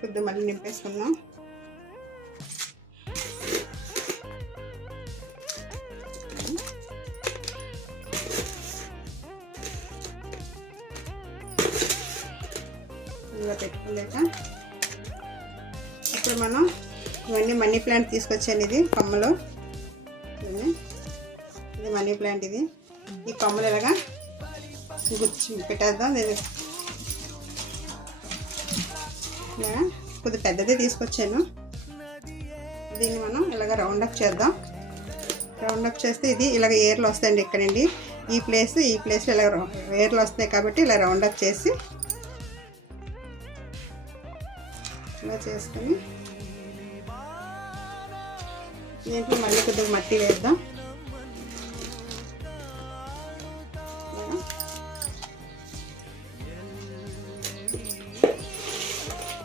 కొద్దిగా మళ్ళీ నింపేసుకుందాం. ఇలా పెట్టుకోలేక ఇప్పుడు మనం ఇవన్నీ మనీ ప్లాంట్ తీసుకొచ్చాను. ఇది కొమ్మలు, ఇది మనీ ప్లాంట్. ఇది ఈ కొమ్మలు ఇలాగా గుచ్చి పెట్టేద్దాం. ఇలా కొద్దిగా పెద్దదే తీసుకొచ్చాను. దీన్ని మనం ఇలాగ రౌండప్ చేద్దాం. రౌండప్ చేస్తే ఇది ఇలాగ ఏర్లు వస్తాయండి. ఇక్కడండి ఈ ప్లేస్లో ఇలా ఏర్లు వస్తాయి కాబట్టి ఇలా రౌండప్ చేసి ఇలా చేసుకొని దీంట్లో మళ్ళీ కొద్దిగా మట్టి వేద్దాం.